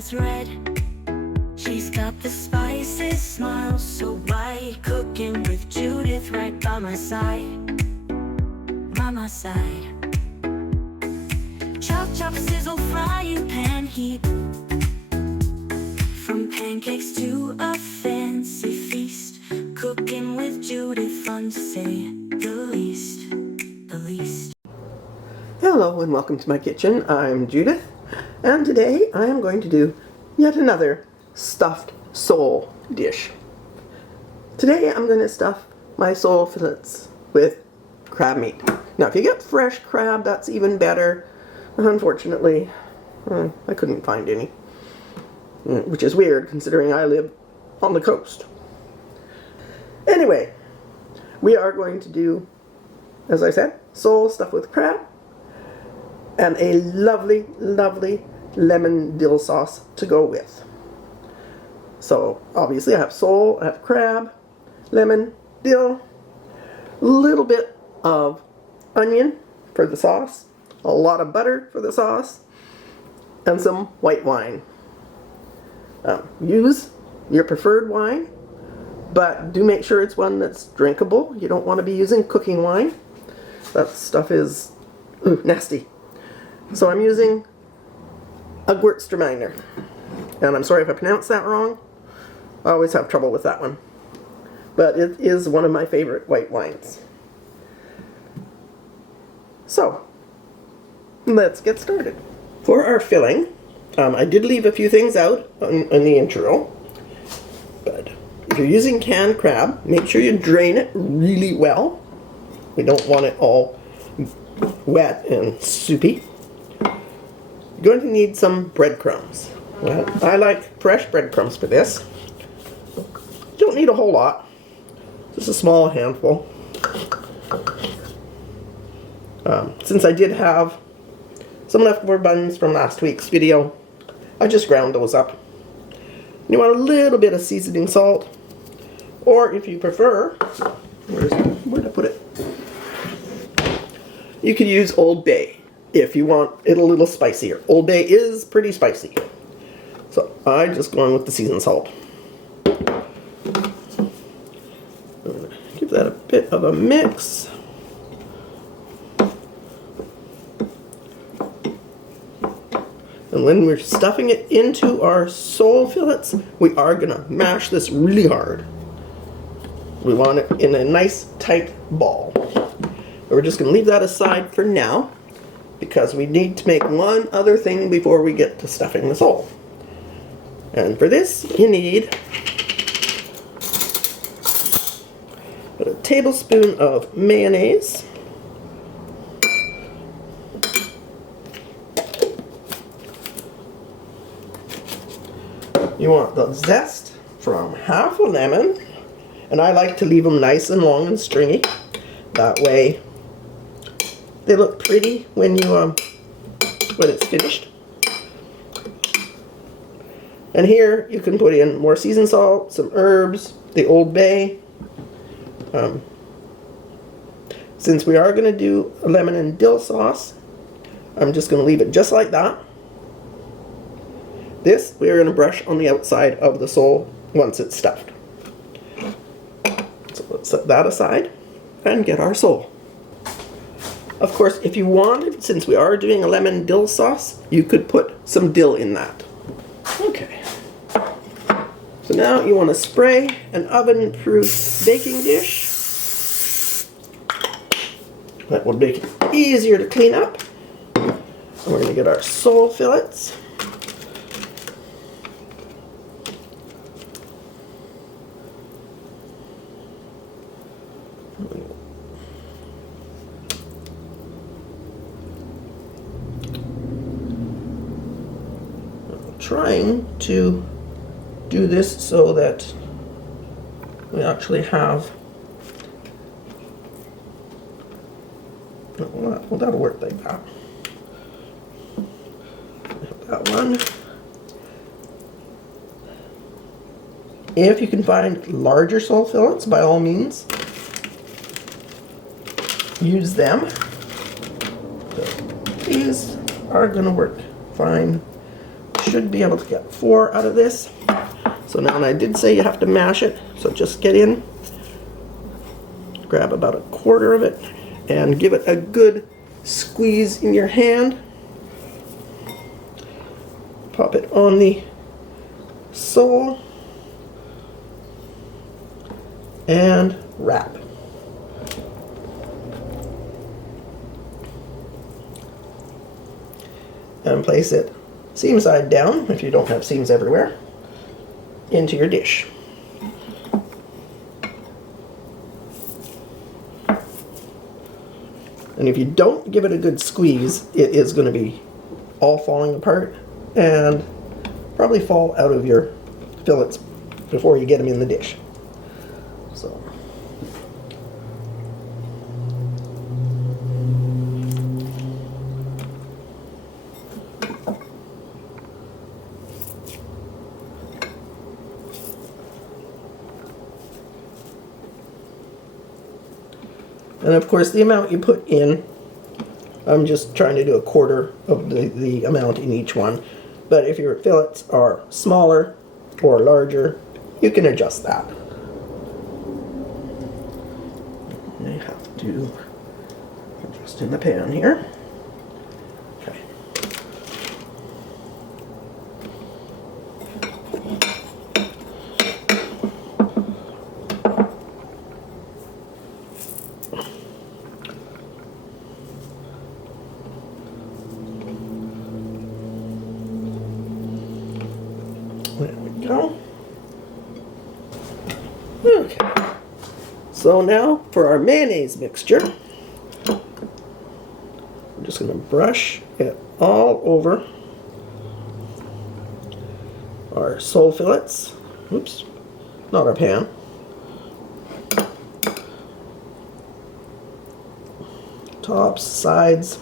that's red. She's got the spices, smile so bright. Cooking with Judith right by my side. By my side. Chop, chop, sizzle, frying pan heat. From pancakes to a fancy feast. Cooking with Judith, fun to say the least. The least. Hello and welcome to my kitchen. I'm Judith, and today I am going to do yet another stuffed sole dish. Today I'm going to stuff my sole fillets with crab meat. Now if you get fresh crab, that's even better. Unfortunately, I couldn't find any, which is weird considering I live on the coast. Anyway, we are going to do, as I said, sole stuffed with crab and a lovely, lovely lemon dill sauce to go with. So obviously I have sole, I have crab, lemon, dill, a little bit of onion for the sauce, a lot of butter for the sauce, and some white wine. Use your preferred wine, but do make sure it's one that's drinkable. You don't want to be using cooking wine. That stuff is nasty. So I'm using a Gewürztraminer, and I'm sorry if I pronounced that wrong. I always have trouble with that one, but it is one of my favorite white wines. So let's get started. For our filling, I did leave a few things out in the intro, but if you're using canned crab, make sure you drain it really well. We don't want it all wet and soupy. You're going to need some breadcrumbs. Well, I like fresh breadcrumbs for this. Don't need a whole lot, just a small handful. Since I did have some leftover buns from last week's video, I just ground those up. You want a little bit of seasoning salt, or if you prefer, where'd I put it? You could use Old Bay if you want it a little spicier. Old Bay is pretty spicy, so I'm just going with the seasoned salt. Give that a bit of a mix. And when we're stuffing it into our sole fillets, we are going to mash this really hard. We want it in a nice tight ball. We're just going to leave that aside for now, because we need to make one other thing before we get to stuffing the sole. And for this, you need a tablespoon of mayonnaise, you want the zest from half a lemon, and I like to leave them nice and long and stringy. That way they look pretty when you when it's finished. And here you can put in more seasoned salt, some herbs, the Old Bay. Since we are going to do a lemon and dill sauce, I'm just going to leave it just like that. This we are going to brush on the outside of the sole once it's stuffed. So let's set that aside and get our sole. Of course, if you wanted, since we are doing a lemon dill sauce, you could put some dill in that. Okay. So now you want to spray an oven-proof baking dish. That will make it easier to clean up. And we're going to get our sole fillets. Trying to do this so that we actually have, well, that'll work like that. That one. If you can find larger sole fillets, by all means, use them. These are going to work fine. should be able to get 4 out of this. So now, and I did say you have to mash it, so just get in, grab about 1/4 of it, and give it a good squeeze in your hand. Pop it on the sole and wrap. And place it seam side down, if you don't have seams everywhere, into your dish. And if you don't give it a good squeeze, it is going to be all falling apart and probably fall out of your fillets before you get them in the dish. So. And of course, the amount you put in, I'm just trying to do 1/4 of the amount in each one. But if your fillets are smaller or larger, you can adjust that. I have to adjust in the pan here. Okay. There we go. Okay. So now for our mayonnaise mixture, I'm just going to brush it all over our sole fillets. Oops, not our pan. Tops, sides.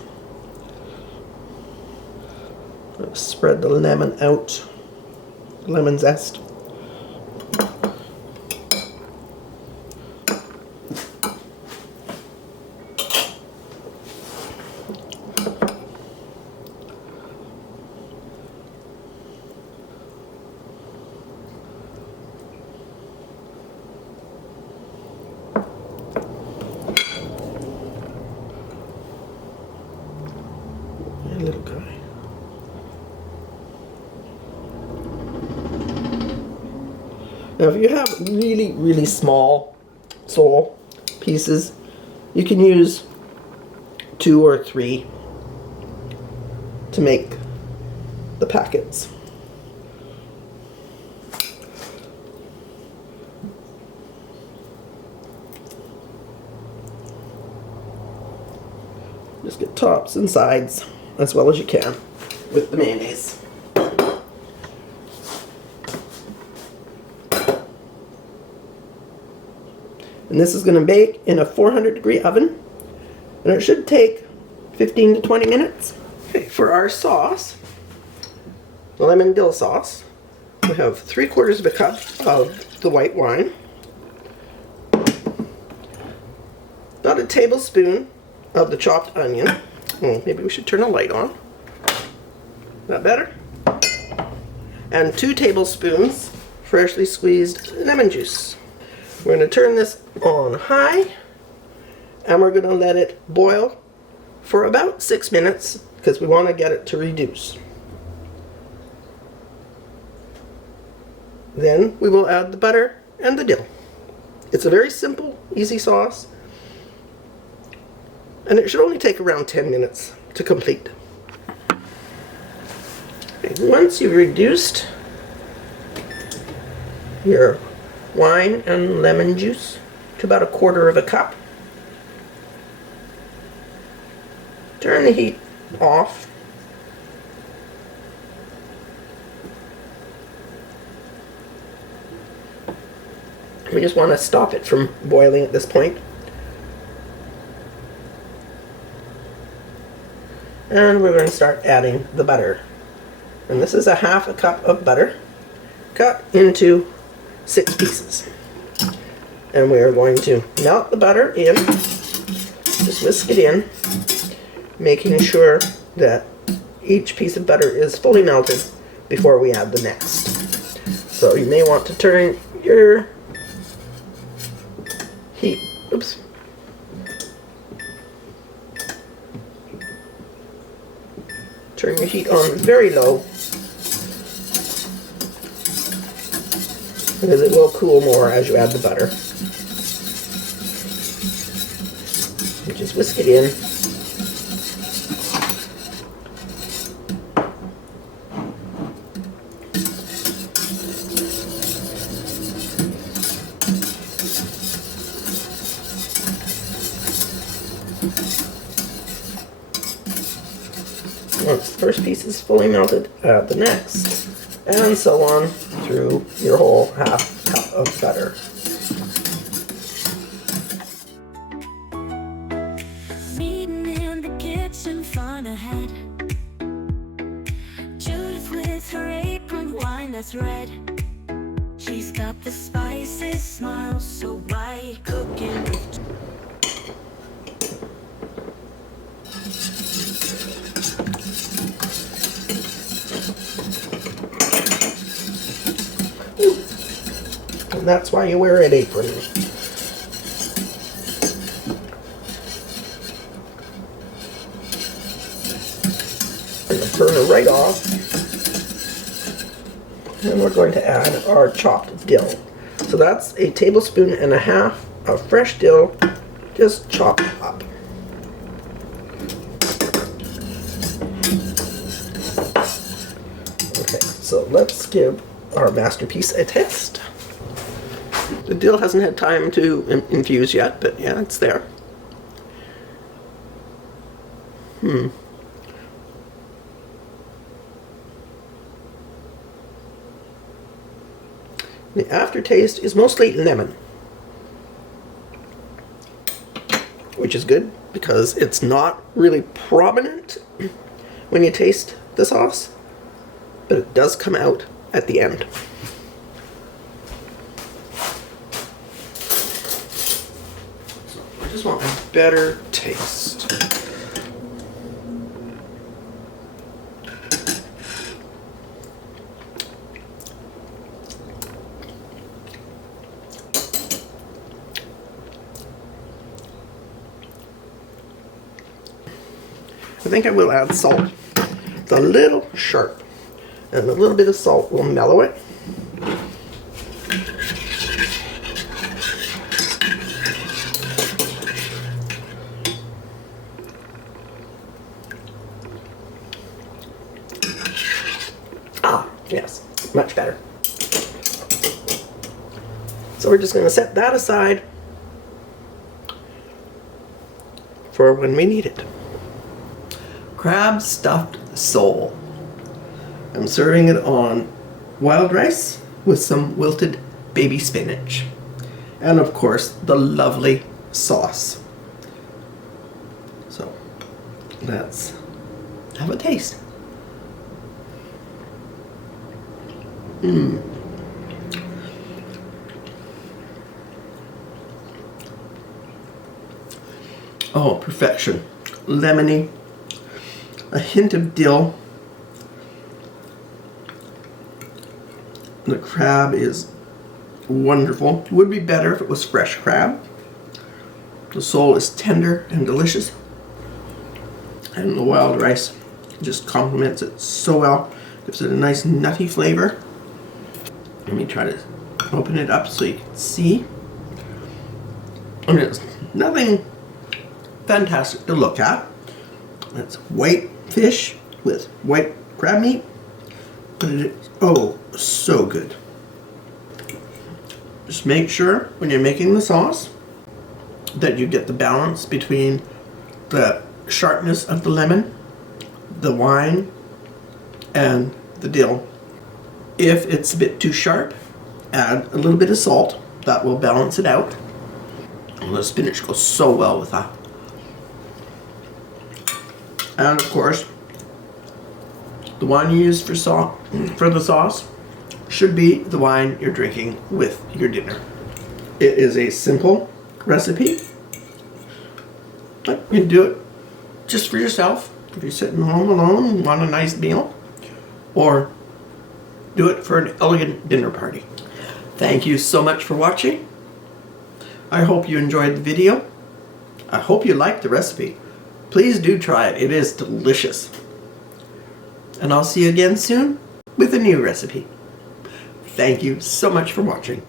Spread the lemon out. Lemon zest. Little guy. Now, if you have really, really small sole pieces, you can use 2 or 3 to make the packets. Just get tops and sides as well as you can with the mayonnaise. And this is going to bake in a 400-degree oven, and it should take 15 to 20 minutes. Okay, for our sauce, the lemon dill sauce, we have 3/4 of a cup of the white wine, about a tablespoon of the chopped onion. Oh, maybe we should turn a light on. That better? And 2 tablespoons freshly squeezed lemon juice. We're going to turn this on high, and we're going to let it boil for about 6 minutes because we want to get it to reduce. Then we will add the butter and the dill. It's a very simple, easy sauce, and it should only take around 10 minutes to complete. Okay, once you've reduced your wine and lemon juice to about 1/4 of a cup, turn the heat off. We just want to stop it from boiling at this point. And we're going to start adding the butter. And this is a 1/2 cup of butter cut into 6 pieces. And we are going to melt the butter in, just whisk it in, making sure that each piece of butter is fully melted before we add the next. So you may want to turn your heat, oops. Turn your heat on very low, because it will cool more as you add the butter. You just whisk it in. Once the first piece is fully melted, add the next, and so on through your whole half cup of butter. Meeting in the kitchen, fun ahead. Judith with her apron, wine that's red. She's got the spices, smiles so bright, cooking with And that's why you wear an apron. And the burner right off. And we're going to add our chopped dill. So that's a tablespoon and a half of fresh dill, just chopped up. Okay, so let's give our masterpiece a taste. The dill hasn't had time to infuse yet, but yeah, it's there. The aftertaste is mostly lemon, which is good because it's not really prominent when you taste the sauce, but it does come out at the end. So I just want a better taste. I think I will add salt. It's a little sharp, and a little bit of salt will mellow it. Ah, yes, much better. So we're just going to set that aside for when we need it. Crab stuffed sole. I'm serving it on wild rice with some wilted baby spinach. And of course, the lovely sauce. So, let's have a taste. Oh, perfection. Lemony. A hint of dill. The crab is wonderful. It would be better if it was fresh crab. The sole is tender and delicious. And the wild rice just complements it so well. Gives it a nice nutty flavor. Let me try to open it up so you can see. And it's nothing fantastic to look at. It's white fish with white crab meat, but it is oh so good. Just make sure when you're making the sauce that you get the balance between the sharpness of the lemon, the wine, and the dill. If it's a bit too sharp, add a little bit of salt. That will balance it out. And the spinach goes so well with that. And of course, the wine you use for the sauce should be the wine you're drinking with your dinner. It is a simple recipe, but you can do it just for yourself if you're sitting home alone and want a nice meal, or Do it for an elegant dinner party. Thank you so much for watching. I hope you enjoyed the video. I hope you liked the recipe. Please do try it. It is delicious. And I'll see you again soon with a new recipe. Thank you so much for watching.